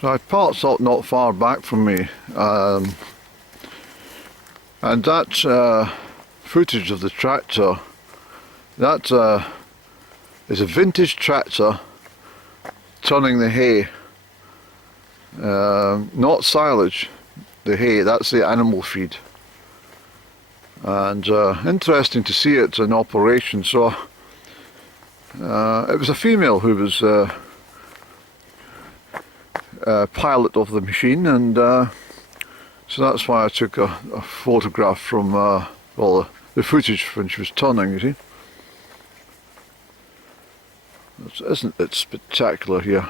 So I parked up not far back from me, and that footage of the tractor, that is a vintage tractor turning the hay, not silage, the hay, that's the animal feed. And interesting to see it in operation. So it was a female who was pilot of the machine, and so that's why I took a photograph from well, the footage when she was turning, you see. Isn't it spectacular here?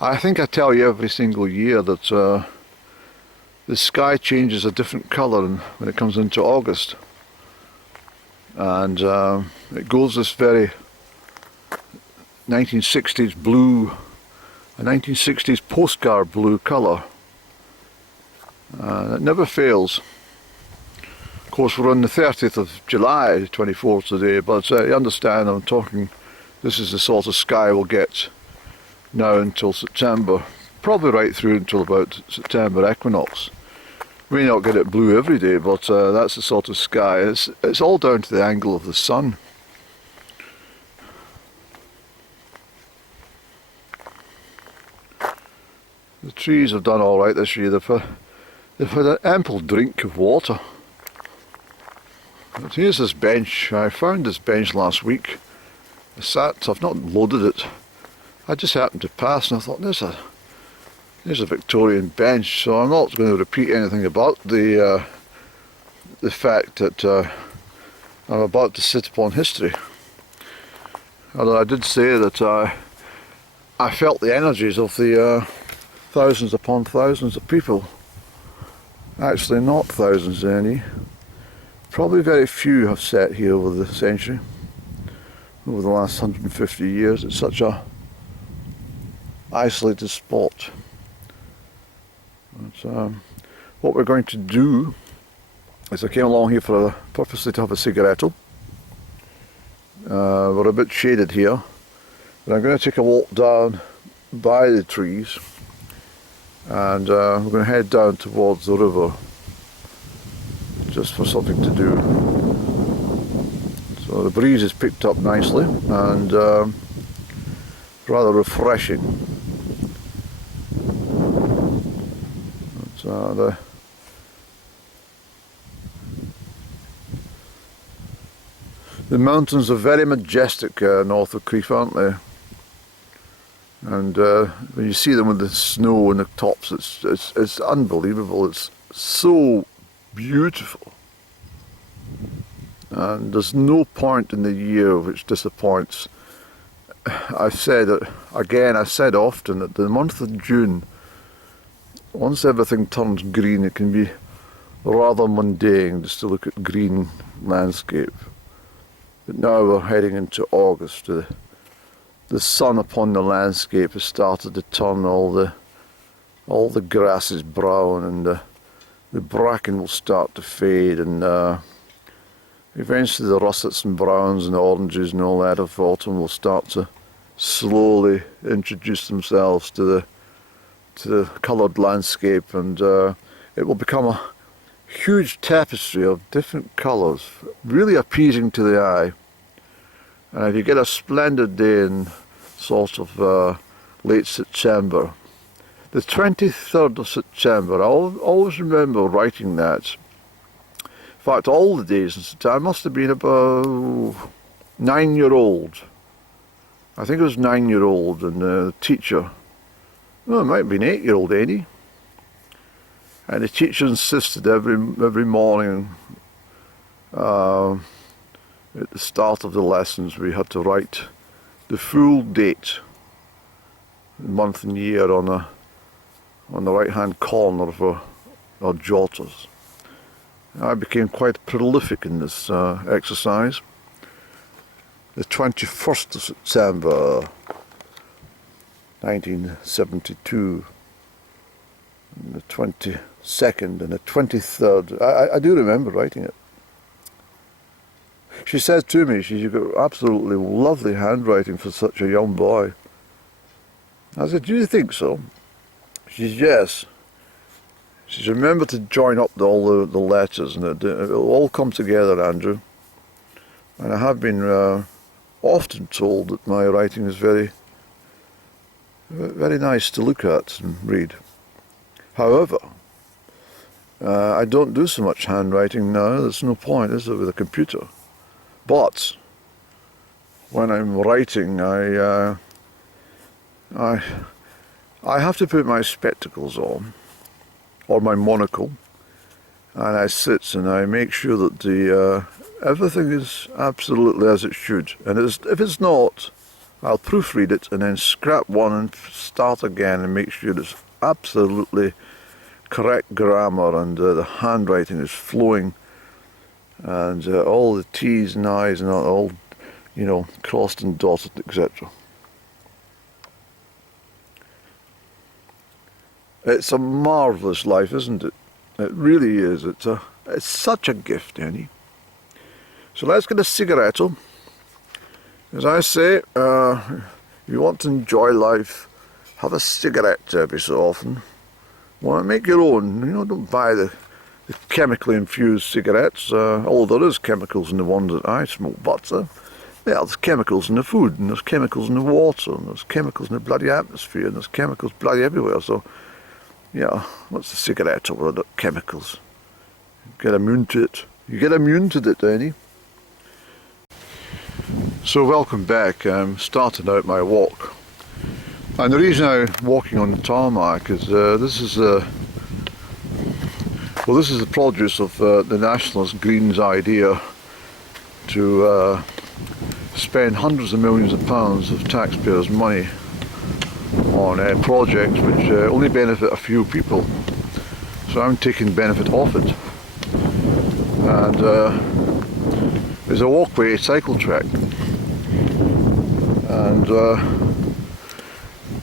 I think I tell you every single year that the sky changes a different colour when it comes into August, and it goes this very 1960s blue, a 1960s postcard blue colour. It never fails. Of course, we're on the 30th of July, 24th today, but you understand I'm talking, this is the sort of sky we'll get now until September, probably right through until about September equinox. We may not get it blue every day, but that's the sort of sky. It's all down to the angle of the sun. The trees have done all right this year. They've had an ample drink of water. But here's this bench. I found this bench last week. I've not loaded it. I just happened to pass and I thought, there's a Victorian bench, so I'm not going to repeat anything about the fact that I'm about to sit upon history. Although I did say that I felt the energies of the thousands upon thousands of people. Actually not thousands any. Probably very few have sat here over the century, over the last 150 years. It's such a isolated spot. But, what we're going to do is I came along here purposely to have a cigaretto. We're a bit shaded here, but I'm going to take a walk down by the trees, and we're going to head down towards the river just for something to do. So the breeze is picked up nicely and rather refreshing. But, the mountains are very majestic north of Crieff, aren't they? And when you see them with the snow on the tops, it's unbelievable. It's so beautiful, and there's no point in the year which disappoints. I've said it again, I said often that the month of June, once everything turns green, it can be rather mundane just to look at green landscape. But now we're heading into August. The sun upon the landscape has started to turn all the grass is brown, and the bracken will start to fade, and eventually the russets and browns and oranges and all that of autumn will start to slowly introduce themselves to the coloured landscape, and it will become a huge tapestry of different colours, really appeasing to the eye. And if you get a splendid day in sort of late September, the 23rd of September, I'll always remember writing that. In fact, all the days in September, I must have been about 9-year-old. I think it was 9-year-old, and the teacher, well, it might have been 8-year-old Annie. And the teacher insisted every morning at the start of the lessons we had to write the full date, month and year on the right hand corner of our jotters. I became quite prolific in this exercise. The 21st of September 1972, and the 22nd and the 23rd. I do remember writing it. She said to me, you've got absolutely lovely handwriting for such a young boy. I said, do you think so? She says, yes. She says, remember to join up all the letters and it'll all come together, Andrew. And I have been often told that my writing is very, very nice to look at and read. However, I don't do so much handwriting now. There's no point, is there, with a computer? But when I'm writing, I have to put my spectacles on, or my monocle, and I sit and I make sure that everything is absolutely as it should. And if it's not, I'll proofread it and then scrap one and start again and make sure it's absolutely correct grammar and the handwriting is flowing and all the T's and I's and all, crossed and dotted, etc. It's a marvellous life, isn't it? It really is. It's such a gift, Annie. So let's get a cigaretto. As I say, if you want to enjoy life, have a cigarette every so often. Want to make your own. Don't buy the chemically infused cigarettes, although there is chemicals in the ones that I smoke, but there's chemicals in the food, and there's chemicals in the water, and there's chemicals in the bloody atmosphere, and there's chemicals bloody everywhere, so, what's the cigarette over the chemicals? Get immune to it. You get immune to it, Danny. So welcome back. I'm starting out my walk. And the reason I'm walking on the tarmac is this is the produce of the Nationalist Greens idea to spend hundreds of millions of pounds of taxpayers' money on projects which only benefit a few people. So I'm taking benefit of it. And there's a walkway, a cycle track. And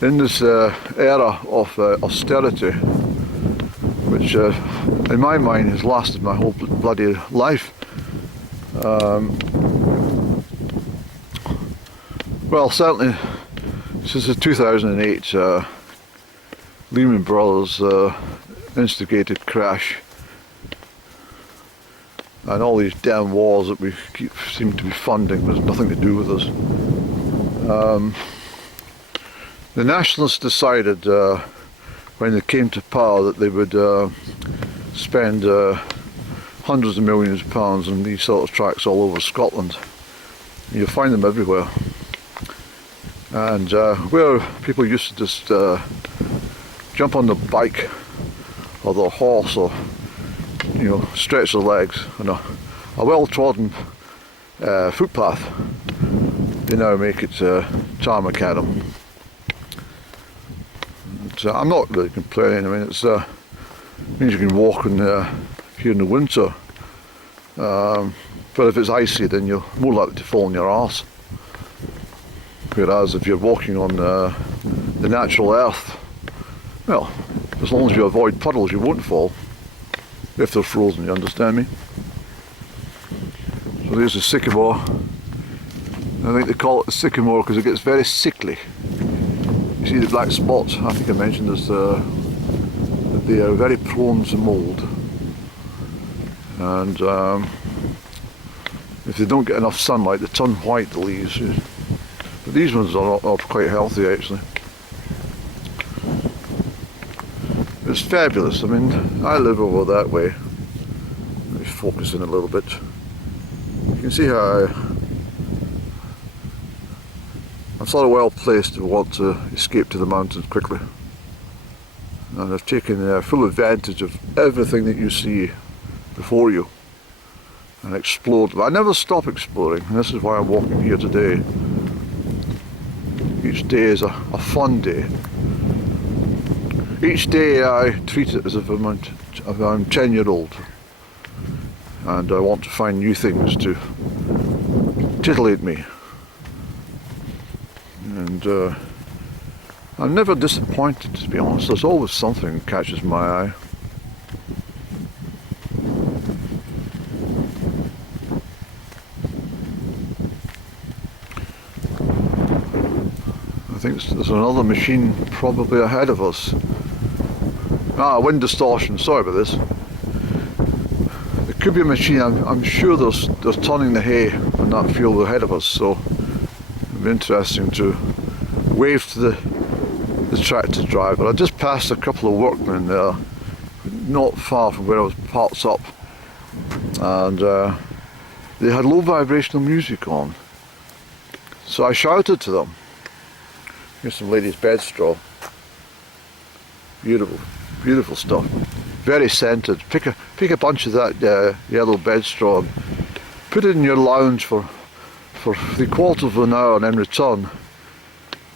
in this era of austerity, which in my mind has lasted my whole bloody life, well, certainly since the 2008 Lehman Brothers instigated crash and all these damn wars that we seem to be funding, there's nothing to do with us. The Nationalists decided when they came to power that they would spend hundreds of millions of pounds on these sort of tracks all over Scotland. You'll find them everywhere. And where people used to just jump on the bike or their horse or stretch their legs on a well-trodden footpath, they now make it tarmac at them. I'm not really complaining. I mean, it means you can walk in here in the winter, but if it's icy, then you're more likely to fall on your arse. Whereas if you're walking on the natural earth, well, as long as you avoid puddles, you won't fall if they're frozen. You understand me? So there's the sycamore. I think they call it the sycamore because it gets very sickly. You see the black spots, I think I mentioned this, that they are very prone to mould, and if they don't get enough sunlight they turn white, the leaves. But these ones are quite healthy actually. It's fabulous. I mean, I live over that way. Let me focus in a little bit. You can see how I'm sort of well placed to want to escape to the mountains quickly. And I've taken full advantage of everything that you see before you and explored. But I never stop exploring, and this is why I'm walking here today. Each day is a fun day. Each day I treat it as if I'm 10 years old, and I want to find new things to titillate me. And I'm never disappointed, to be honest. There's always something that catches my eye. I think there's another machine probably ahead of us. Wind distortion, sorry about this. It could be a machine, I'm sure they're turning the hay on that field ahead of us, so it'll be interesting to wave to the tractor driver. I just passed a couple of workmen there, not far from where I was parked up, and they had low vibrational music on. So I shouted to them. Here's some ladies' bed straw. Beautiful, beautiful stuff. Very scented. Pick a bunch of that yellow bed straw and put it in your lounge for 3/4 of an hour and then return.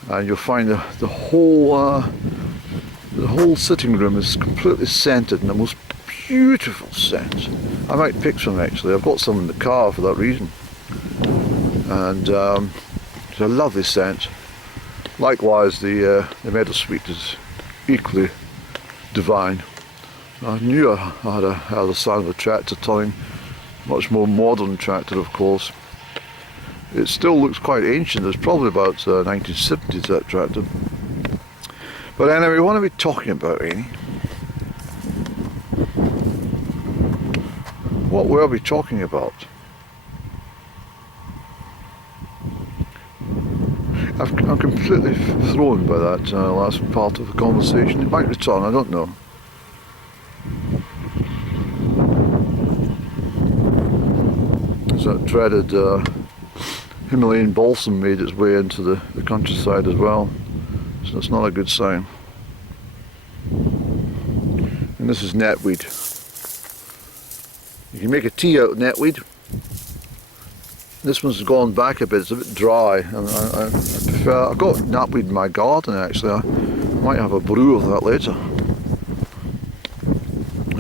And you'll find the whole sitting room is completely scented in the most beautiful scent. I might pick some actually. I've got some in the car for that reason. And it's a lovely scent. Likewise, the meadow sweet is equally divine. I knew I had the sound of a tractor turning, much more modern tractor, of course. It still looks quite ancient. It's probably about 1970s, that tractor. But anyway, what are we talking about, Annie? What were we talking about? I'm completely thrown by that last part of the conversation. It might return, I don't know. As that dreaded Himalayan balsam made its way into the countryside as well. So that's not a good sign. And this is netweed. You can make a tea out of netweed. This one's gone back a bit, it's a bit dry, and I prefer, I've got knapweed in my garden actually. I might have a brew of that later.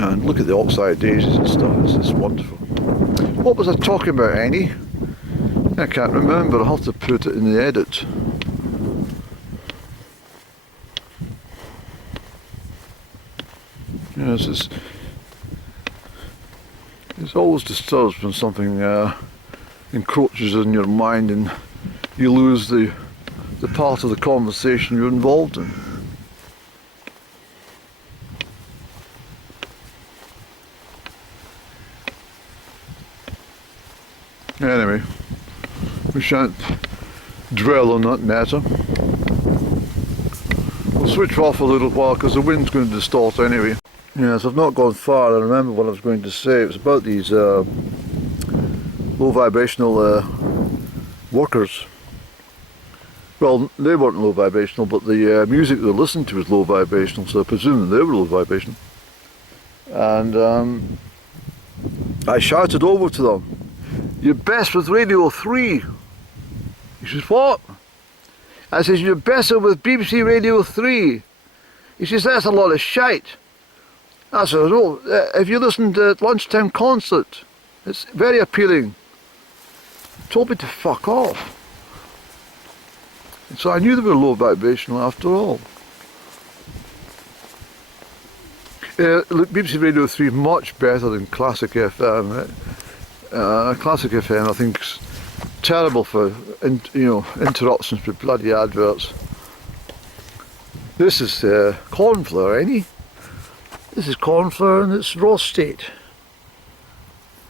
And look at the oxeye daisies and stuff, it's just wonderful. What was I talking about, Annie? I can't remember, I'll have to put it in the edit. Yes, it's always disturbs when something encroaches in your mind and you lose the part of the conversation you're involved in. Anyway, we shan't dwell on that matter. We'll switch off a little while because the wind's going to distort anyway. Yes, I've not gone far. I remember what I was going to say. It was about these low vibrational workers. Well, they weren't low vibrational, but the music they listened to was low vibrational, so I presume they were low vibrational. And I shouted over to them, "You're best with Radio 3. He says, "What?" I says, "You're better with BBC Radio 3. He says, "That's a lot of shite." I said, "Oh, if you listen to lunchtime concert, it's very appealing." Told me to fuck off. And so I knew they were low vibrational after all. Look, BBC Radio 3 much better than Classic FM. Classic FM I think is terrible for interruptions with bloody adverts. This is corn flour, ain't he? This is corn flour in its raw state.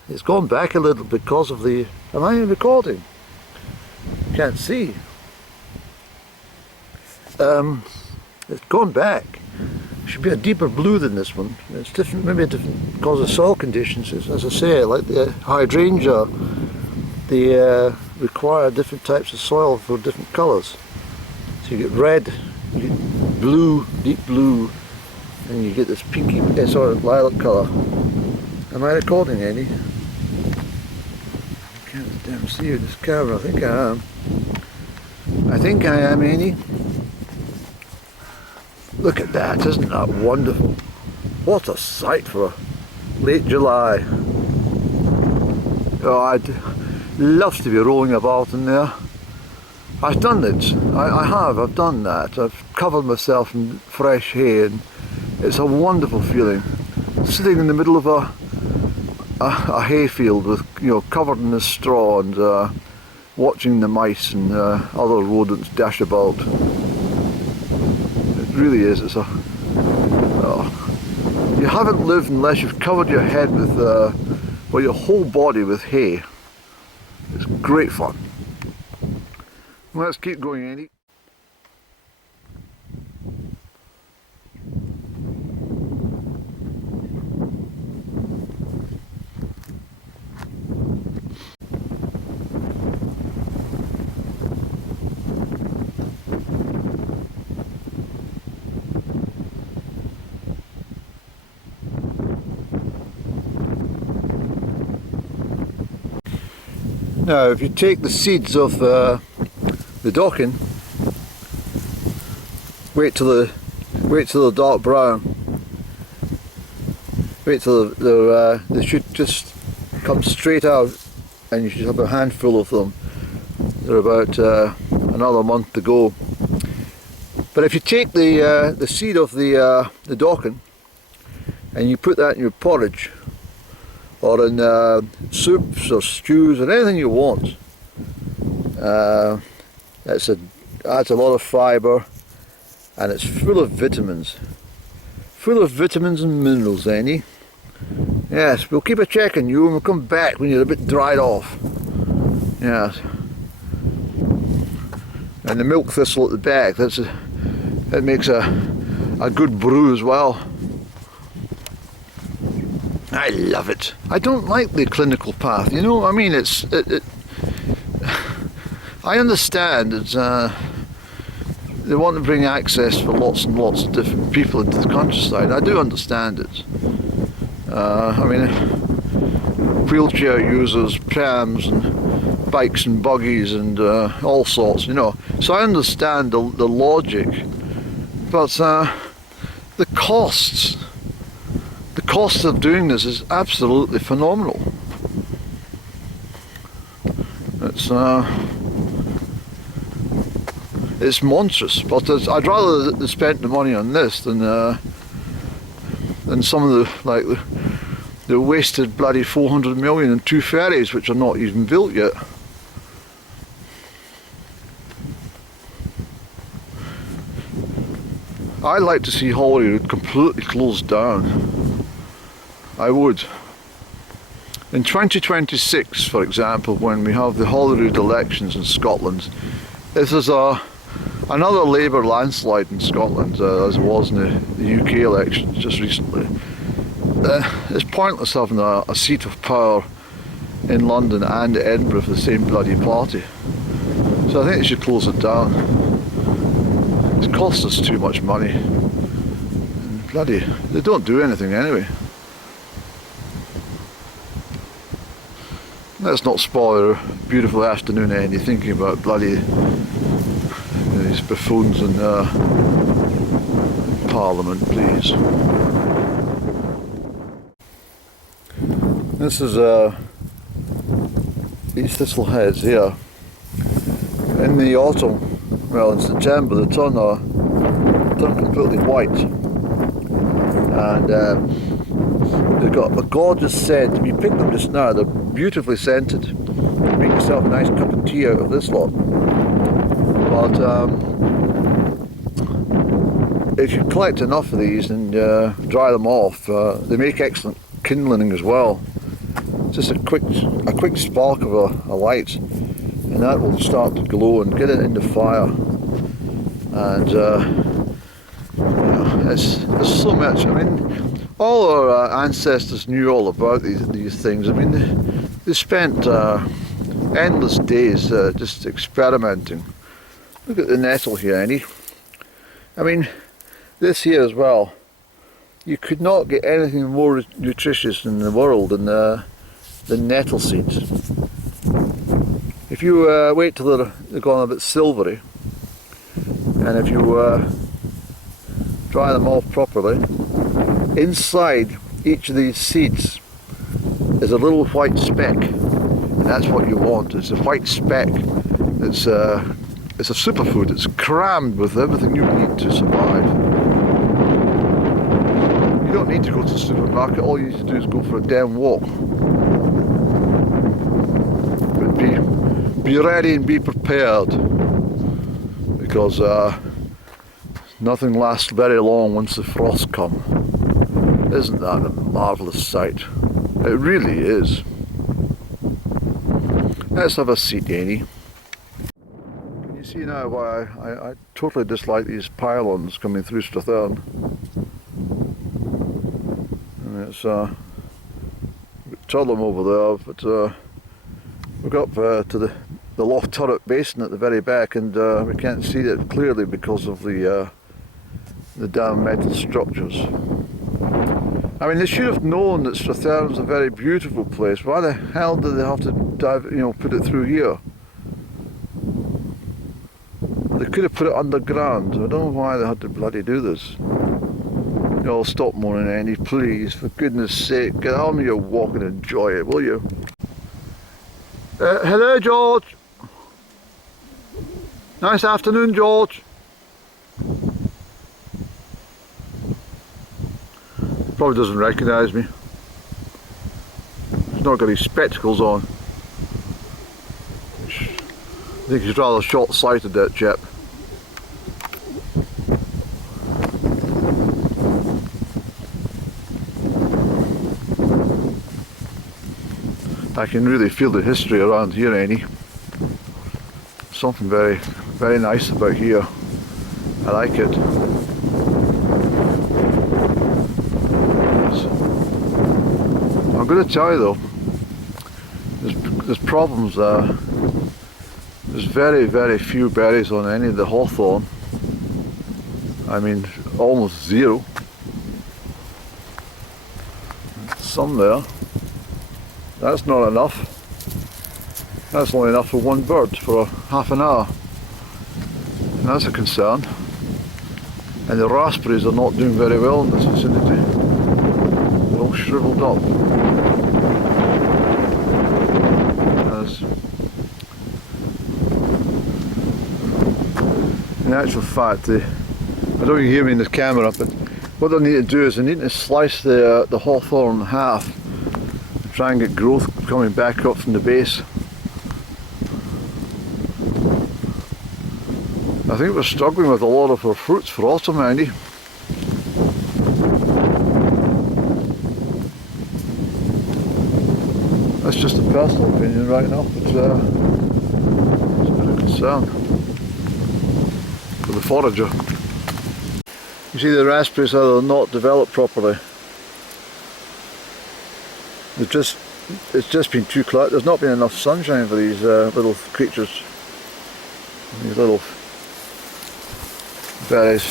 It's gone back a little because of the... Am I recording? Can't see. It's gone back. It should be a deeper blue than this one. It's different, maybe a different because of soil conditions. As I say, like the hydrangea, they require different types of soil for different colours. So you get red, you get blue, deep blue, and you get this pinky sort of lilac colour. Am I recording, Annie? I can't damn see you, this camera. I think I am. I think I am, Annie. Look at that, isn't that wonderful? What a sight for late July. Oh, I'd love to be rolling about in there. I've done it, I've done that. I've covered myself in fresh hay and it's a wonderful feeling. Sitting in the middle of a hayfield with, covered in the straw and watching the mice and other rodents dash about. really is. It's a... you haven't lived unless you've covered your head with, well, your whole body with hay. It's great fun. Let's keep going, Andy. Now, if you take the seeds of the docking, wait till they're dark brown. Wait till they should just come straight out, and you should have a handful of them. They're about another month to go. But if you take the seed of the docking and you put that in your porridge, or in soups or stews or anything you want, adds a lot of fibre, and it's full of vitamins. Full of vitamins and minerals, Annie. Yes, we'll keep a check on you and we'll come back when you're a bit dried off. Yes. And the milk thistle at the back, that makes a good brew as well. I love it. I don't like the clinical path, you know. I mean, I understand that they want to bring access for lots and lots of different people into the countryside. I do understand it. I mean, wheelchair users, prams and bikes and buggies and all sorts, you know. So I understand the logic, but the costs. The cost of doing this is absolutely phenomenal. It's monstrous, but I'd rather they spent the money on this than some of the wasted bloody 400 million in 2 ferries which are not even built yet. I'd like to see Holyrood completely closed down. I would. In 2026, for example, when we have the Holyrood elections in Scotland, if there's another Labour landslide in Scotland, as it was in the UK elections just recently, it's pointless having a seat of power in London and Edinburgh for the same bloody party. So I think they should close it down. It's cost us too much money. And bloody, they don't do anything anyway. Let's not spoil a beautiful afternoon, Andy, thinking about bloody these buffoons in Parliament, please. This is these thistle heads here. In the autumn, well, in September, they turn completely white, and they've got a gorgeous scent. If you pick them just now, they're beautifully scented. You make yourself a nice cup of tea out of this lot. But if you collect enough of these and dry them off, they make excellent kindling as well. Just a quick spark of a light, and that will start to glow and get it into fire. And there's so much. I mean, all our ancestors knew all about these things. I mean, they spent endless days just experimenting. Look at the nettle here, Annie. I mean, this here as well. You could not get anything more nutritious in the world than nettle seeds. If you wait till they're gone a bit silvery, and if you dry them off properly, inside each of these seeds is a little white speck, and that's what you want. It's a white speck. It's a superfood. It's crammed with everything you need to survive. You don't need to go to the supermarket. All you need to do is go for a damn walk. But be ready and be prepared, because nothing lasts very long once the frosts come. Isn't that a marvellous sight? It really is. Let's have a seat, Annie. Can you see now why I totally dislike these pylons coming through Strathearn? And it's Tudlem over there, but we got up to the loft turret basin at the very back, and we can't see it clearly because of the damn metal structures. I mean, they should have known that Strathearn's a very beautiful place. Why the hell did they have to put it through here? They could have put it underground. I don't know why they had to bloody do this. Oh, stop moaning, Annie, please. For goodness sake, get on with your walk and enjoy it, will you? Hello, George. Nice afternoon, George. Probably doesn't recognise me. He's not got his spectacles on. I think he's rather short-sighted, that chap. I can really feel the history around here, Annie. Something very, very nice about here. I like it. I'm going to tell you though, there's problems there. There's very, very few berries on any of the hawthorn. I mean, almost zero. Some there. That's not enough. That's only enough for one bird for half an hour. And that's a concern. And the raspberries are not doing very well in this vicinity. They're all shriveled up. In actual fact, I don't know if you hear me in the camera, but what I need to do is I need to slice the hawthorn in half and try and get growth coming back up from the base. I think we're struggling with a lot of our fruits for autumn, Andy. That's just a personal opinion right now, but it's a bit of concern for the forager. You see, the raspberries are not developed properly. It's just been too cloudy. There's not been enough sunshine for these little creatures, these little berries.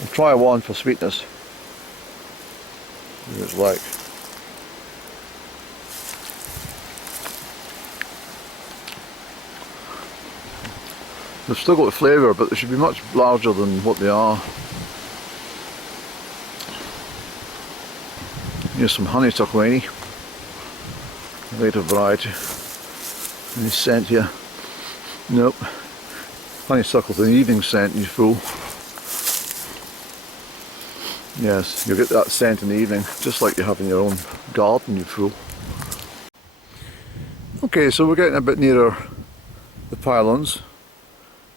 I'll try one for sweetness. See what it's like. They've still got the flavour, but they should be much larger than what they are. Here's some honeysuckle, Annie. Later variety. Any scent here? Nope. Honeysuckle's an evening scent, you fool. Yes, you'll get that scent in the evening, just like you have in your own garden, you fool. Okay, so we're getting a bit nearer the pylons,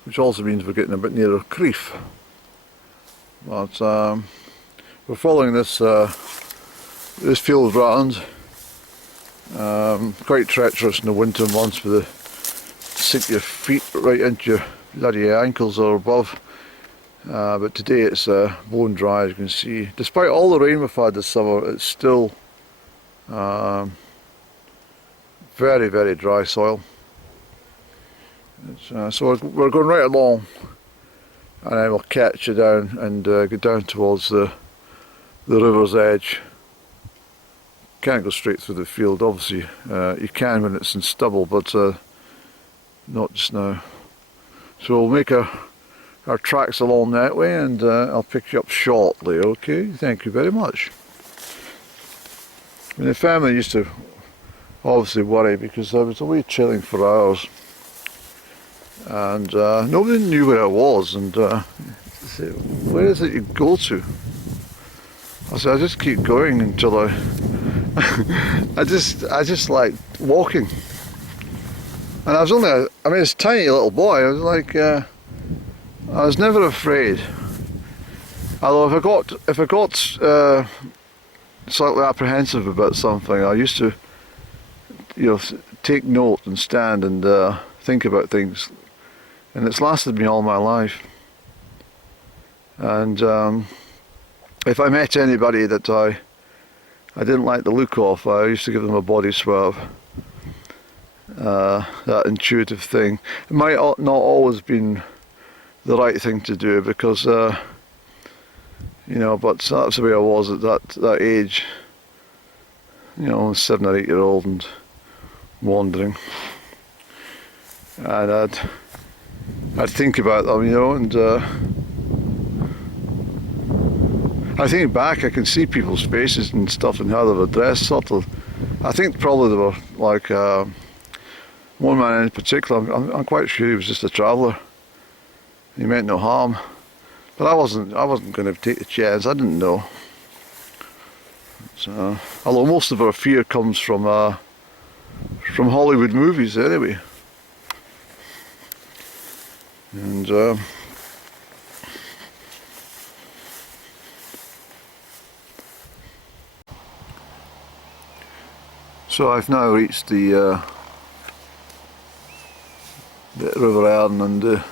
which also means we're getting a bit nearer Crieff. But we're following this this field round. Quite treacherous in the winter months, with the sink your feet right into your bloody ankles or above. But today it's bone dry, as you can see. Despite all the rain we've had this summer, it's still very, very dry soil. So we're going right along, and then we'll catch you down and get down towards the river's edge. Can't go straight through the field, obviously. You can when it's in stubble, but not just now. So we'll make our tracks along that way, and I'll pick you up shortly, okay? Thank you very much. I mean, the family used to obviously worry because I was away chilling for hours, and nobody knew where I was, and said, where is it you go to? I said, I just keep going until I I just like walking. And I was only, I mean, as a tiny little boy, I was like, I was never afraid. Although if I got slightly apprehensive about something, I used to, you know, take note and stand and think about things, and it's lasted me all my life. And if I met anybody that I didn't like the look of, I used to give them a body swab. That intuitive thing. It might not always been the right thing to do, because you know, but that's the way I was at that age. You know, 7 or 8 year old and wandering, and I'd think about them, you know, and I think back, I can see people's faces and stuff and how they were dressed. Sort of, I think probably they were like one man in particular. I'm quite sure he was just a traveller. He meant no harm, but I wasn't going to take the chance. I didn't know. So, although most of our fear comes from Hollywood movies, anyway. And so I've now reached the River Arn and the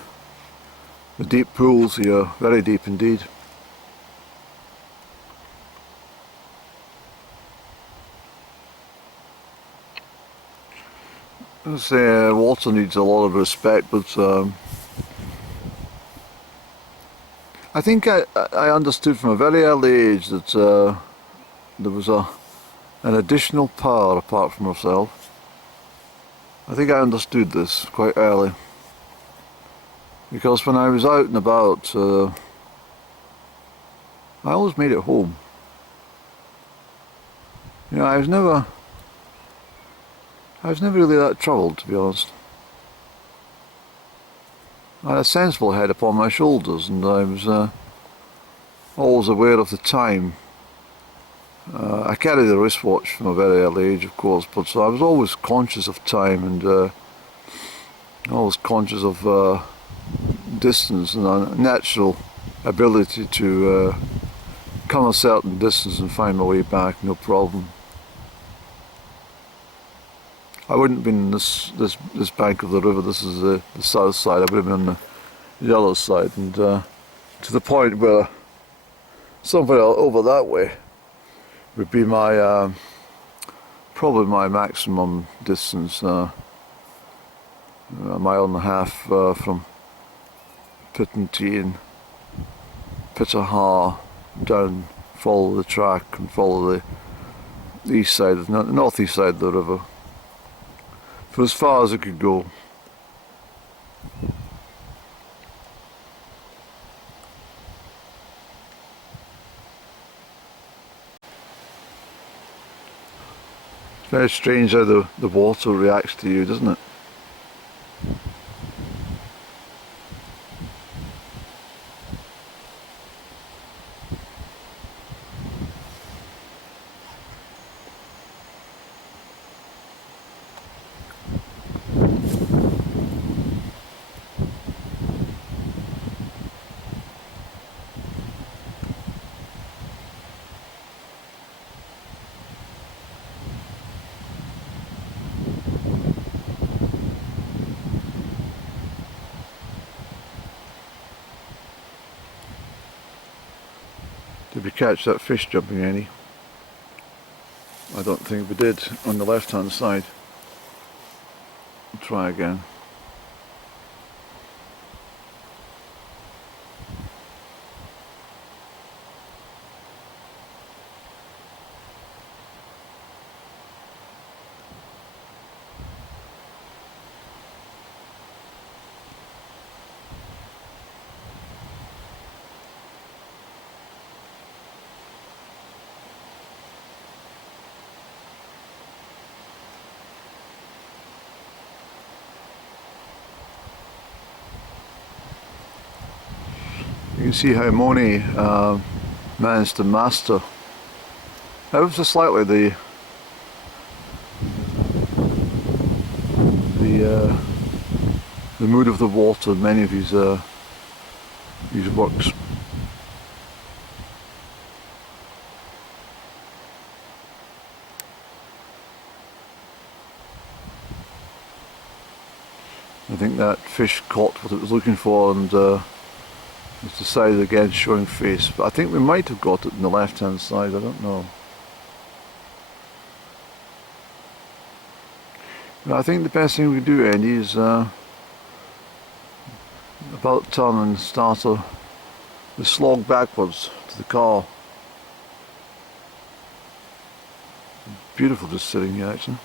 deep pools here, very deep indeed. This water needs a lot of respect, but I think I understood from a very early age that there was an additional power apart from herself. I think I understood this quite early, because when I was out and about, I always made it home. You know, I was never really that troubled, to be honest. I had a sensible head upon my shoulders, and I was always aware of the time. I carried a wristwatch from a very early age, of course, but so I was always conscious of time, and always conscious of distance and a natural ability to come a certain distance and find my way back, no problem. I wouldn't have been in this bank of the river. This is the south side. I would have been on the other side, and to the point where somewhere over that way would be my probably my maximum distance, a mile and a half from Pittenteen, Pitahar, down, follow the track and follow the east side, the northeast side of the river, for as far as it could go. It's very strange how the water reacts to you, doesn't it? Did we catch that fish jumping any? I don't think we did on the left hand side. We'll try again. You can see how Moni managed to master ever so slightly the the mood of the water in many of his works. I think that fish caught what it was looking for and it's decided against showing face, but I think we might have got it on the left hand side, I don't know. But I think the best thing we can do, Andy, is about turn and start the slog backwards to the car. Beautiful just sitting here actually.